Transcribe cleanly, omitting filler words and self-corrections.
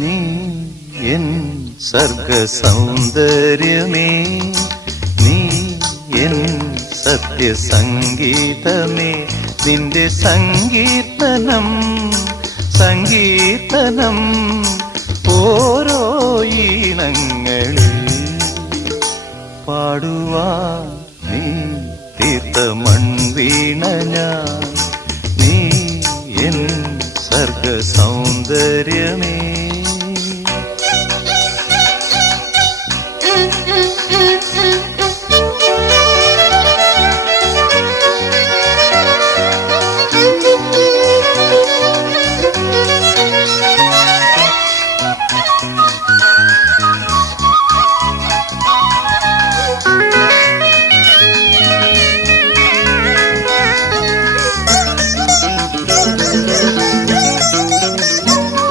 നീ എൻ സർഗ സൗന്ദര്യമേ, നീ എൻ സത്യസംഗീതമേ, നിന്റെ സങ്കീർത്തനം സങ്കീർത്തനം ഓരോ ഈണങ്ങളിൽ പാടുവാൻ നീ തീർത്ത മൺവീണ ഞാൻ, നീ എൻ സർഗ സൗന്ദര്യമേ.